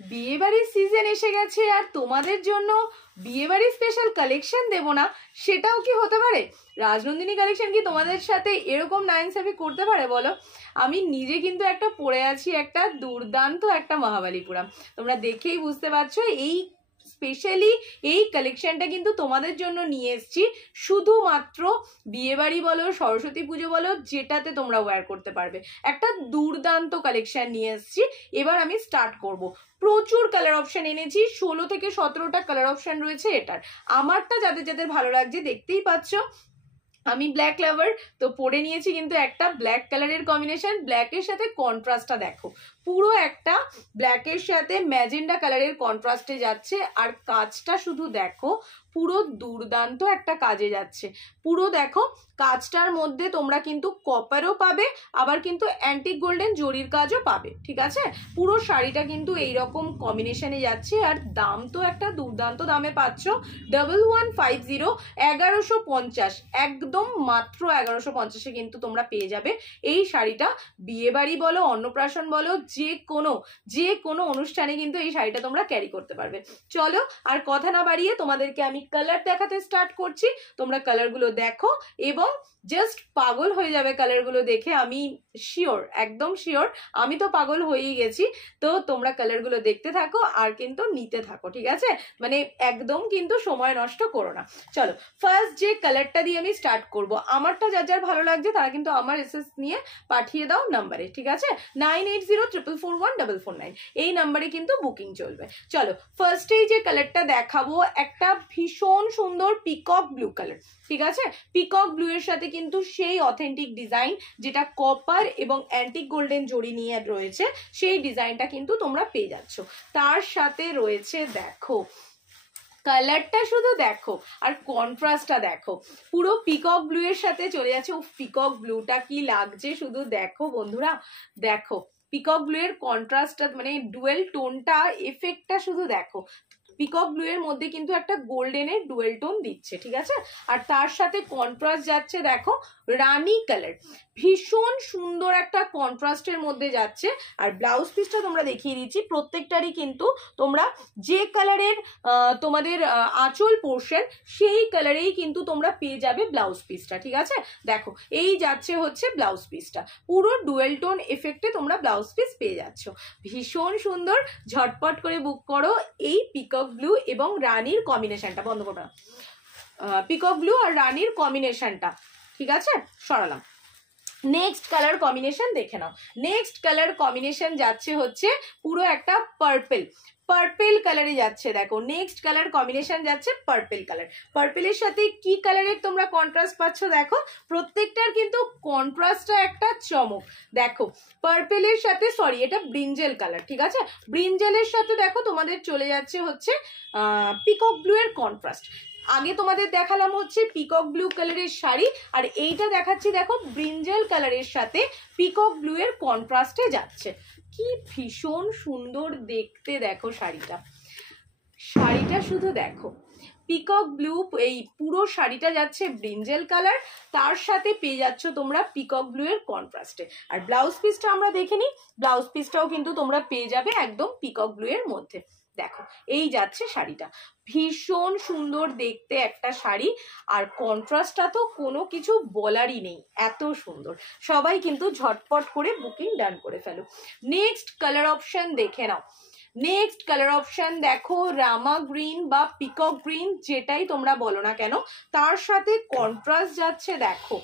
বিয়েবাড়ির সিজন এসে গেছে আর তোমাদের জন্য বিয়েবাড়ির স্পেশাল কালেকশন দেব না, সেটাও কি হতে পারে? রাজনন্দিনী কালেকশন কি তোমাদের সাথে এরকম নাইনসাফি করতে পারে বলো? আমি নিজে কিন্তু একটা পরে আছি, একটা দুর্দান্ত একটা মহাবালিপুরাম। তোমরা দেখেই বুঝতে পারছো এই স্পেশালি এই কালেকশনটা কিন্তু তোমাদের জন্য নিয়ে এসেছি। শুধুমাত্র বিয়েবাড়ি বলো, সরস্বতী পুজো বলো, যেটাতে তোমরা ওয়্যার করতে পারবে একটা দুর্দান্ত কালেকশন নিয়ে এসেছি। এবার আমি স্টার্ট করব। প্রচুর কালার অপশন এনেছি, 16 থেকে 17টা কালার অপশন রয়েছে এটার। আমারটা যাদের যাদের ভালো লাগছে দেখতেই পাচ্ছ, আমি ব্ল্যাক লাভার, তো পরে নিয়েছি কিন্তু একটা ব্ল্যাক কালারের কম্বিনেশন। ব্ল্যাকের সাথে কন্ট্রাস্টটা দেখো, পুরো একটা ব্ল্যাকের সাথে ম্যাজেন্ডা কালারের কন্ট্রাস্টে যাচ্ছে। আর কাজটা শুধু দেখো, পুরো দুর্দান্ত একটা কাজে যাচ্ছে। পুরো দেখো কাজটার মধ্যে তোমরা কিন্তু কপারও পাবে, আবার কিন্তু অ্যান্টিক গোল্ডেন জরির কাজও পাবে, ঠিক আছে? পুরো শাড়িটা কিন্তু এইরকম কম্বিনেশনে যাচ্ছে। আর দাম তো একটা দুর্দান্ত দামে পাচ্ছ, 1150, 1150, একদম মাত্র 1150-এ কিন্তু তোমরা পেয়ে যাবে এই শাড়িটা। বিয়েবাড়ি বলো, অন্নপ্রাশন বলো, যে কোনো অনুষ্ঠানে কিন্তু এই শাড়িটা তোমরা ক্যারি করতে পারবে। চলো আর কথা না বাড়িয়ে তোমাদেরকে আমি কালার দেখাতে স্টার্ট করছি। তোমরা কালারগুলো দেখো এবং জাস্ট পাগল হয়ে যাবে কালারগুলো দেখে, আমি শিওর, একদম শিওর। আমি তো পাগল হয়েই গেছি। তো তোমরা কালারগুলো দেখতে থাকো আর কিন্তু নিতে থাকো, ঠিক আছে? মানে একদম কিন্তু সময় নষ্ট করো না। চলো ফার্স্ট যে কালারটা দিয়ে আমি স্টার্ট করব, আমারটা যার যার ভালো লাগছে তারা কিন্তু আমার এসএস নিয়ে পাঠিয়ে দাও নাম্বারে, ঠিক আছে? 9804414449 এই নাম্বারে কিন্তু বুকিং চলবে। চলো ফার্স্টেই যে কালারটা দেখাবো, একটা ভীষণ সুন্দর পিকক ব্লু কালার, ঠিক আছে? পিকক ব্লু এর সাথে কিন্তু সেই অথেন্টিক ডিজাইন যেটা কপার এবং অ্যান্টিক গোল্ডেন জড়ি নিয়ে রয়েছে, সেই ডিজাইনটা কিন্তু তোমরা পেয়ে যাচ্ছ। তার সাথে রয়েছে দেখো কালারটা, শুধু দেখো আর কন্ট্রাস্টটা দেখো, পুরো পিকক ব্লু এর সাথে চলে যাচ্ছে। ও পিকক ব্লুটা কি লাগছে শুধু দেখো বন্ধুরা, দেখো পিকক ব্লু এর কন্ট্রাস্টটা, মানে ডুয়েল টোনটা, এফেক্টটা শুধু দেখো। পিকক ব্লু এর মধ্যে কিন্তু একটা গোল্ডেনের ডুয়েল টোন দিচ্ছে, ঠিক আছে? আর তার সাথে কন্ট্রাস্ট যাচ্ছে দেখো রানী কালার, ভীষণ সুন্দর একটা কন্ট্রাস্টের মধ্যে যাচ্ছে। আর ব্লাউজ পিসটা তোমরা দেখিয়ে দিচ্ছি, প্রত্যেকটারই কিন্তু তোমরা যে কালারের তোমাদের আঁচল পোর্শন, সেই কালারেই কিন্তু তোমরা পেয়ে যাবে ব্লাউজ পিসটা, ঠিক আছে? দেখো এই যাচ্ছে হচ্ছে ব্লাউজ পিসটা, পুরো ডুয়েল টোন এফেক্টে তোমরা ব্লাউজ পিস পেয়ে যাচ্ছ। ভীষণ সুন্দর, ঝটপট করে বুক করো এই পিকক ব্লু এবং রানীর কম্বিনেশনটা। বন্ধ করো না, পিকক ব্লু আর রানীর কম্বিনেশনটা, ঠিক আছে? সরালাম। নেক্সট কালার কম্বিনেশন দেখে নাও। নেক্সট কালার কম্বিনেশন যাচ্ছে হচ্ছে পুরো একটা পার্পেল কালারে যাচ্ছে। দেখো নেক্সট কালার কম্বিনেশন যাচ্ছে পার্পেল কালার। পার্পেলের সাথে কি কালারের তোমরা কন্ট্রাস্ট পাচ্ছ দেখো, প্রত্যেকটার কিন্তু কন্ট্রাস্টটা একটা চমক। দেখো পার্পেলের সাথে, সরি এটা ব্রিঞ্জেল কালার, ঠিক আছে? ব্রিঞ্জেলের সাথে দেখো তোমাদের চলে যাচ্ছে হচ্ছে পিকক ব্লু এর কন্ট্রাস্ট। আগে তোমাদের দেখালাম হচ্ছে পিকক ব্লু কালারের শাড়ি, আর এইটা দেখাচ্ছি দেখো ব্রিঞ্জেল কালারের সাথে পিকক ব্লু এর কন্ট্রাস্টে যাচ্ছে। কি ভীষণ সুন্দর দেখতে দেখো শাড়িটা, শাড়িটা শুধু দেখো। পিকক ব্লু, এই পুরো শাড়িটা যাচ্ছে ব্রিঞ্জেল কালার, তার সাথে পেয়ে যাচ্ছ তোমরা পিকক ব্লু এর কন্ট্রাস্টে। আর ব্লাউজ পিসটা আমরা দেখে নিই, ব্লাউজ পিসটাও কিন্তু তোমরা পেয়ে যাবে একদম পিকক ব্লু এর মধ্যে। দেখো এই যাচ্ছে শাড়িটা, ভীষণ সুন্দর দেখতে একটা শাড়ি। আর কন্ট্রাস্টটা তো কোনো কিছু বলারই নেই, এত সুন্দর। সবাই কিন্তু ঝটপট করে বুকিং ডান করে ফেলো। নেক্সট কালার অপশন দেখে নাও। নেক্সট কালার অপশন দেখো রামা গ্রিন বা পিকক গ্রিন, যেটাই তোমরা বলো না কেন, তার সাথে কন্ট্রাস্ট যাচ্ছে দেখো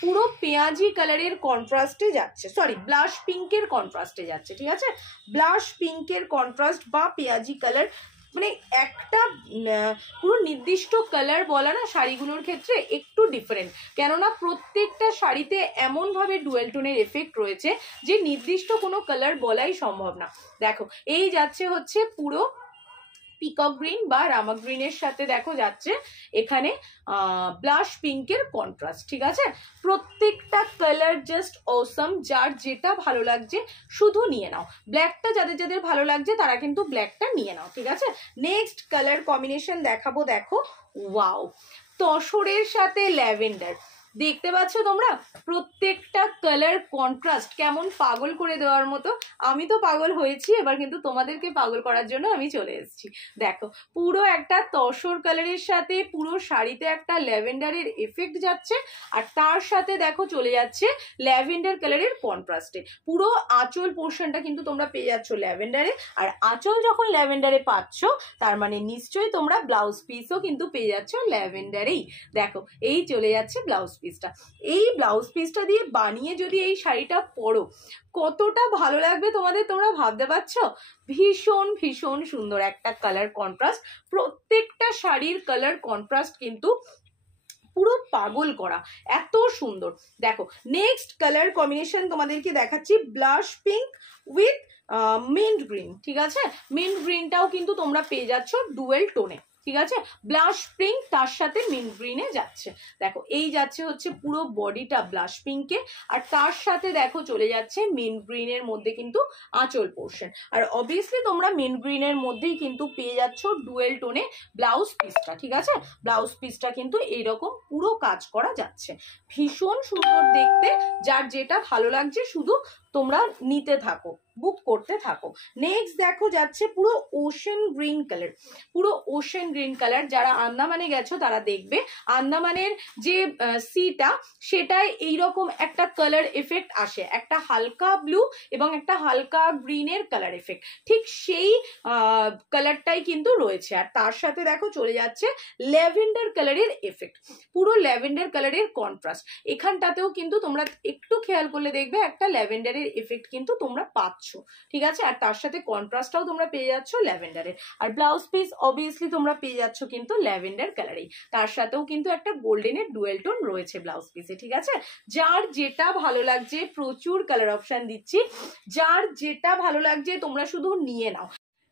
পুরো পেঁয়াজি কালারের কন্ট্রাস্টে যাচ্ছে, সরি ব্লাশ পিঙ্কের কন্ট্রাস্টে যাচ্ছে, ঠিক আছে? ব্লাশ পিঙ্কের কন্ট্রাস্ট বা পেঁয়াজি কালার, মানে একটা পুরো নির্দিষ্ট কালার বলা না শাড়িগুলোর ক্ষেত্রে একটু ডিফারেন্ট, কেননা প্রত্যেকটা শাড়িতে এমনভাবে ডুয়েল টোনের এফেক্ট রয়েছে যে নির্দিষ্ট কোনো কালার বলাই সম্ভব না। দেখো এই যাচ্ছে হচ্ছে পুরো পিকক গ্রিন বা রামা গ্রিনের সাথে দেখো যাচ্ছে এখানে ব্লাশ পিঙ্কের কন্ট্রাস্ট, ঠিক আছে? প্রত্যেকটা কালার জাস্ট অসম, যার যেটা ভালো লাগছে শুধু নিয়ে নাও। ব্ল্যাকটা যাদের যাদের ভালো লাগছে তারা কিন্তু ব্ল্যাকটা নিয়ে নাও, ঠিক আছে? নেক্সট কালার কম্বিনেশন দেখাবো, দেখো ওয়াও, তসরের সাথে ল্যাভেন্ডার। দেখতে পাচ্ছ তোমরা প্রত্যেকটা কালার কন্ট্রাস্ট কেমন পাগল করে দেওয়ার মতো। আমি তো পাগল হয়েছি, এবার কিন্তু তোমাদেরকে পাগল করার জন্য আমি চলে এসেছি। দেখো পুরো একটা তসর কালারের সাথে পুরো শাড়িতে একটা ল্যাভেন্ডারের এফেক্ট যাচ্ছে, আর তার সাথে দেখো চলে যাচ্ছে ল্যাভেন্ডার কালারের কন্ট্রাস্টে। পুরো আঁচল পোর্শনটা কিন্তু তোমরা পেয়ে যাচ্ছ ল্যাভেন্ডারে, আর আঁচল যখন ল্যাভেন্ডারে পাচ্ছ তার মানে নিশ্চয়ই তোমরা ব্লাউজ পিসও কিন্তু পেয়ে যাচ্ছ ল্যাভেন্ডারেই। দেখো এই চলে যাচ্ছে ব্লাউজ পিসটা। এই ব্লাউজ পিসটা দিয়ে বানিয়ে যদি এই শাড়িটা পরো কতটা ভালো লাগবে তোমাদের, তোমরা ভাবতে পারছো? ভীষণ ভীষণ সুন্দর একটা কালার কন্ট্রাস্ট, প্রত্যেকটা শাড়ির কালার কন্ট্রাস্ট কিন্তু পুরো পাগল করা, এত সুন্দর। দেখো নেক্সট কালার কম্বিনেশন তোমাদেরকে দেখাচ্ছি, blush pink with mint green. ঠিক আছে, মিন্ট গ্রিনটাও কিন্তু তোমরা পেয়ে যাচ্ছ ডুয়েল টোনে। ঠিক আছে, ব্লাশ পিঙ্ক তার সাথে মিন্ট গ্রিনে যাচ্ছে। দেখো এই যাচ্ছে হচ্ছে পুরো বডিটা ব্লাশ পিঙ্কে, আর তার সাথে দেখো চলে যাচ্ছে মিন্ট গ্রিনের মধ্যে কিন্তু আঁচল পোর্শন, আর অবভিয়াসলি তোমরা মিন্ট গ্রিনের মধ্যেই কিন্তু পেয়ে যাচ্ছ ডুয়েল টোনে ব্লাউজ পিসটা। ঠিক আছে, ব্লাউজ পিসটা কিন্তু এইরকম পুরো কাজ করা যাচ্ছে, ভীষণ সুন্দর দেখতে। যার যেটা ভালো লাগছে শুধু তোমরা নিতে থাকো, বুক করতে থাকো। নেক্সট দেখো যাচ্ছে পুরো ওশেন গ্রিন কালার, পুরো ওশেন গ্রিন কালার। যারা আন্দামানে গেছো তারা দেখবে আন্দামানের যে সিটা সেটায় এইরকম একটা কালার এফেক্ট আসে, একটা হালকা ব্লু এবং একটা হালকা গ্রিনের কালার এফেক্ট, ঠিক সেই কালারটাই কিন্তু রয়েছে। আর তার সাথে দেখো চলে যাচ্ছে ল্যাভেন্ডার কালারের এফেক্ট, পুরো ল্যাভেন্ডার কালারের কন্ট্রাস্ট। এখানটাতেও কিন্তু তোমরা একটু খেয়াল করলে দেখবে একটা ল্যাভেন্ডারের এফেক্ট কিন্তু তোমরা পাচ্ছ। ঠিক আছে, আর তার সাথে কন্ট্রাস্টটাও তোমরা পেয়ে যাচ্ছ ল্যাভেন্ডারের, আর ব্লাউজ পিস অবভিয়াসলি তোমরা পেয়ে যাচ্ছ কিন্তু ল্যাভেন্ডার কালারেই, তার সাথেও কিন্তু একটা গোল্ডেনের ডুয়েল টোন রয়েছে ব্লাউজ পিসে। ঠিক আছে, যার যেটা ভালো লাগছে, প্রচুর কালার অপশন দিচ্ছি, যার যেটা ভালো লাগছে তোমরা শুধু নিয়ে নাও।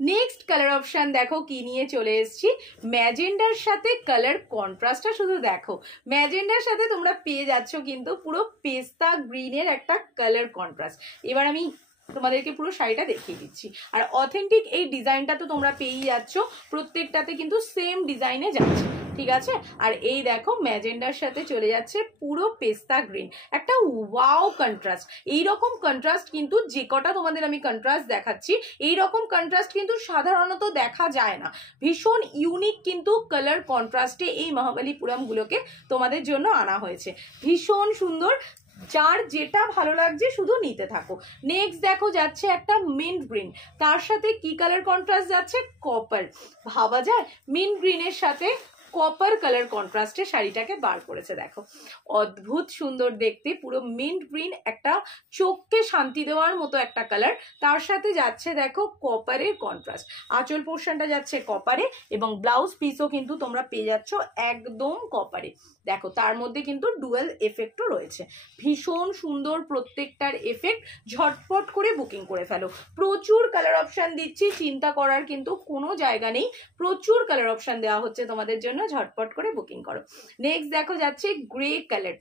নেক্সট কালার অপশন দেখো কি নিয়ে চলে এসেছি, ম্যাজেন্ডার সাথে কালার কন্ট্রাস্টটা শুধু দেখো। ম্যাজেন্ডার সাথে তোমরা পেয়ে যাচ্ছ কিন্তু পুরো পেস্তা গ্রিনের একটা কালার কন্ট্রাস্ট। এবার আমি তোমাদেরকে পুরো শাড়িটা দেখিয়ে দিচ্ছি, আর অথেন্টিক এই ডিজাইনটা তো তোমরা পেয়েই যাচ্ছ, প্রত্যেকটাতে কিন্তু সেম ডিজাইনে যাচ্ছে। ঠিক আছে, আর এই দেখো ম্যাজেন্ডার সাথে চলে যাচ্ছে পুরো পেস্তা গ্রিন, একটা ওয়াও কন্ট্রাস্ট। এইরকম কন্ট্রাস্ট কিন্তু যে কটা তোমাদের আমি কন্ট্রাস্ট দেখাচ্ছি, এইরকম কন্ট্রাস্ট কিন্তু সাধারণত দেখা যায় না। ভীষণ ইউনিক কিন্তু কালার কন্ট্রাস্টে এই মহাবালিপুরমগুলোকে তোমাদের জন্য আনা হয়েছে, ভীষণ সুন্দর। যার যেটা ভালো লাগছে শুধু নিতে থাকো। নেক্সট দেখো যাচ্ছে একটা মিন্ট গ্রিন, তার সাথে কি কালার কন্ট্রাস্ট যাচ্ছে, কপার। ভাবা যায় মিন্ট গ্রিনের সাথে কপার কালার কন্ট্রাস্টে শাড়িটাকে বার করেছে। দেখো অদ্ভুত সুন্দর দেখতে, পুরো মিন্ট গ্রিন, একটা চোখকে শান্তি দেওয়ার মতো একটা কালার, তার সাথে যাচ্ছে দেখো কপারের কন্ট্রাস্ট। আঁচল পোর্শনটা যাচ্ছে কপারে এবং ব্লাউজ পিসও কিন্তু তোমরা পেয়ে যাচ্ছ একদম কপারে। দেখো তার মধ্যে কিন্তু ডুয়েল এফেক্টও রয়েছে, ভীষণ সুন্দর প্রত্যেকটার এফেক্ট। ঝটপট করে বুকিং করে ফেলো, প্রচুর কালার অপশন দিচ্ছি, চিন্তা করার কিন্তু কোনো জায়গা নেই, প্রচুর কালার অপশন দেওয়া হচ্ছে তোমাদের জন্য, ঝটপট করে বুকিং করো। নেক্সট দেখো যাচ্ছে গ্রে কালার,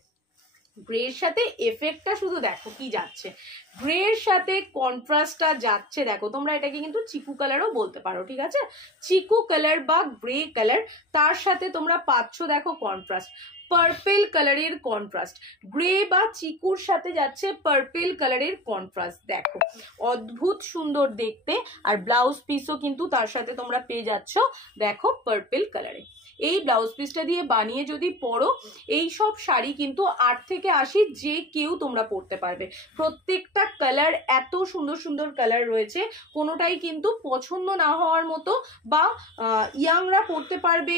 গ্রের সাথে এফেক্টটা শুধু দেখো কি যাচ্ছে, গ্রের সাথে কন্ট্রাস্টটা যাচ্ছে। দেখো তোমরা এটাকে কিন্তু চিকু কালারও বলতে পারো। ঠিক আছে, চিকু কালার বা গ্রে কালার, তার সাথে তোমরা পাচ্ছ দেখো কন্ট্রাস্ট, পার্পেল কালারের কন্ট্রাস্ট। গ্রে বা চিকুর সাথে যাচ্ছে পার্পেল কালারের কন্ট্রাস্ট, দেখো অদ্ভুত সুন্দর দেখতে। আর ব্লাউজ পিসও কিন্তু তার সাথে তোমরা পেয়ে যাচ্ছ দেখো পার্পেল কালারে। এই ব্লাউজ পিসটা দিয়ে বানিয়ে যদি পরো, এই সব শাড়ি কিন্তু 8 থেকে 80 যে কেউ তোমরা পরতে পারবে। প্রত্যেকটা কালার এত সুন্দর সুন্দর কালার রয়েছে, কোনোটাই কিন্তু পছন্দ না হওয়ার মতো বা ইয়াংরা পরতে পারবে,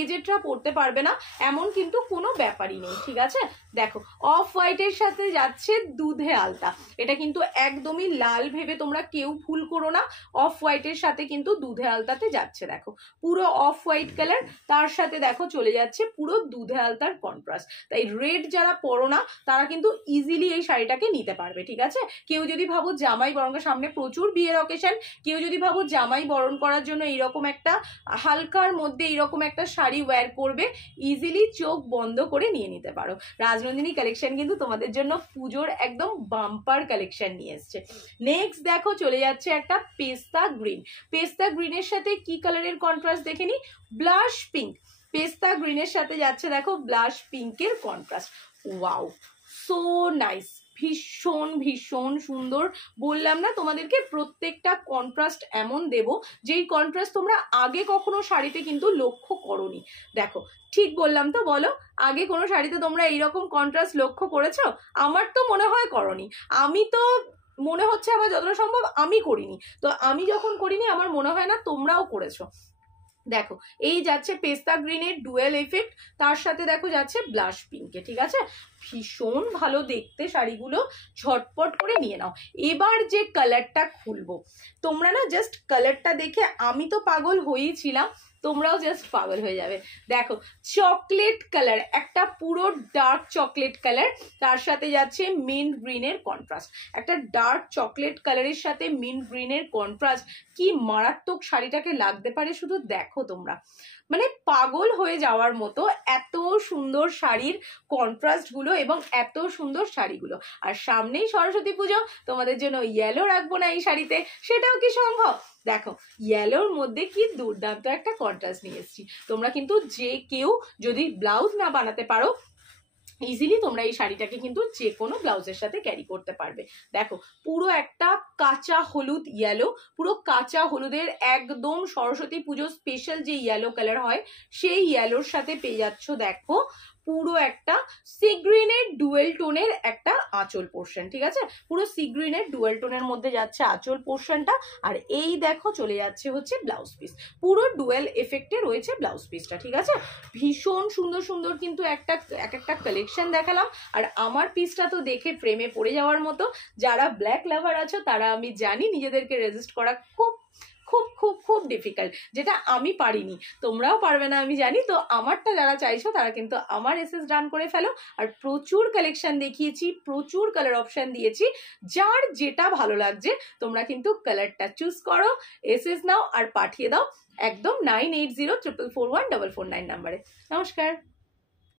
এজেডরা পরতে পারবে না এমন কিন্তু কোনো ব্যাপারই নেই। ঠিক আছে, দেখো অফ হোয়াইটের সাথে যাচ্ছে দুধে আলতা, এটা কিন্তু একদমই লাল ভেবে তোমরা কেউ ভুল করো না, অফ হোয়াইটের সাথে কিন্তু দুধে আলতাতে যাচ্ছে। দেখো পুরো অফ হোয়াইট কালার, তার সাথে দেখো চলে যাচ্ছে পুরো দুধে আলতার কন্ট্রাস্ট। তাই রেড যারা পরো না তারা কিন্তু ইজিলি এই শাড়িটাকে নিতে পারবে। ঠিক আছে, কেউ যদি ভাবো জামাই বরণ, সামনে প্রচুর বিয়ের অকেশন, কেউ যদি ভাবো জামাই বরণ করার জন্য এইরকম একটা হালকার মধ্যে এইরকম একটা শাড়ি ওয়্যার করবে, ইজিলি চোখ বন্ধ করে নিয়ে নিতে পারো। রাজনন্দিনী কালেকশন কিন্তু তোমাদের জন্য পুজোর একদম বাম্পার কালেকশন নিয়ে এসছে। নেক্সট দেখো চলে যাচ্ছে একটা পেস্তা গ্রিন, পেস্তা গ্রিনের সাথে কি কালারের কন্ট্রাস্ট দেখে নি, ব্লাশ পিঙ্ক। পেস্তা গ্রিনের সাথে যাচ্ছে দেখো ব্লাশ পিঙ্কের কন্ট্রাস্ট। ওয়াও, সো নাইস, ভীষণ ভীষণ সুন্দর। বললাম না তোমাদেরকে প্রত্যেকটা কন্ট্রাস্ট এমন দেব যেই কন্ট্রাস্ট তোমরা আগে কখনো শাড়িতে কিন্তু লক্ষ্য করোনি। দেখো ঠিক বললাম তো, বলো আগে কোনো শাড়িতে তোমরা এইরকম কন্ট্রাস্ট লক্ষ্য করেছো? আমার তো মনে হয় করোনি। আমি তো মনে হচ্ছে আমার যতটা সম্ভব আমি করিনি। তো আমি যখন করিনি আমার মনে হয় না তোমরাও করেছো। দেখো এই যাচ্ছে পেস্তা গ্রিনের ডুয়েল এফেক্ট, তার সাথে দেখো যাচ্ছে ব্লাশ পিঙ্কে, ঠিক আছে? ভীষণ ভালো দেখতে শাড়িগুলো, ঝটপট করে নিয়ে নাও। এবার যে কালারটা খুলবো, তোমরা না জাস্ট কালারটা দেখে আমি তো পাগল হয়েছিলাম, তোমরাও জাস্ট পাগল হয়ে যাবে। দেখো চকলেট কালার, একটা পুরো ডার্ক চকলেট কালার, তার সাথে যাচ্ছে মিন্ট গ্রিনের কন্ট্রাস্ট। একটা ডার্ক চকলেট কালারের সাথে মিন্ট গ্রিনের কন্ট্রাস্ট কি মারাত্মক শাড়িটাকে লাগতে পারে শুধু দেখো তোমরা, মানে পাগল হয়ে যাওয়ার মতো এত সুন্দর শাড়ির কন্ট্রাস্ট গুলো এবং এত সুন্দর শাড়িগুলো। আর সামনেই সরস্বতী পুজো, তোমাদের জন্য ইয়েলো রাখবো না এই শাড়িতে, সেটাও কি সম্ভব? দেখো ইয়েলোর মধ্যে কি দুর্দান্ত একটা কন্ট্রাস্ট নিয়ে এসেছি। তোমরা কিন্তু যে কেউ যদি ব্লাউজ না বানাতে পারো, ইজিলি তোমরা এই শাড়িটাকে কিন্তু যে কোনো ব্লাউজের সাথে ক্যারি করতে পারবে। দেখো পুরো একটা কাঁচা হলুদ ইয়েলো, পুরো কাঁচা হলুদের একদম সরস্বতী পুজো স্পেশাল যে ইয়েলো কালার হয় সেই ইয়েলোর সাথে পেয়ে যাচ্ছ দেখো পুরো একটা সি গ্রিনের ডুয়েল টোনের একটা আঁচল পোর্শন, ঠিক আছে? পুরো সি গ্রিনের ডুয়েল টোনের মধ্যে যাচ্ছে আঁচল পোর্শনটা, আর এই দেখো চলে যাচ্ছে হচ্ছে ব্লাউজ পিস, পুরো ডুয়েল এফেক্টে রয়েছে ব্লাউজ পিসটা, ঠিক আছে? ভীষণ সুন্দর সুন্দর কিন্তু একটা কালেকশন দেখালাম। আর আমার পিসটা তো দেখে ফ্রেমে পড়ে যাওয়ার মতো। যারা ব্ল্যাক লাভার আছো তারা আমি জানি নিজেদেরকে রেজিস্ট করা খুব খুব খুব খুব ডিফিকাল্ট, যেটা আমি পারিনি, তোমরাও পারবে না আমি জানি। তো আমারটা যারা চাইছো তারা কিন্তু আমার এসএস ডান করে ফেলো। আর প্রচুর কালেকশন দেখিয়েছি, প্রচুর কালার অপশন দিয়েছি, যার যেটা ভালো লাগছে তোমরা কিন্তু কালারটা চুজ করো, এসএস নাও আর পাঠিয়ে দাও একদম 9804414449 নাম্বারে। নমস্কার।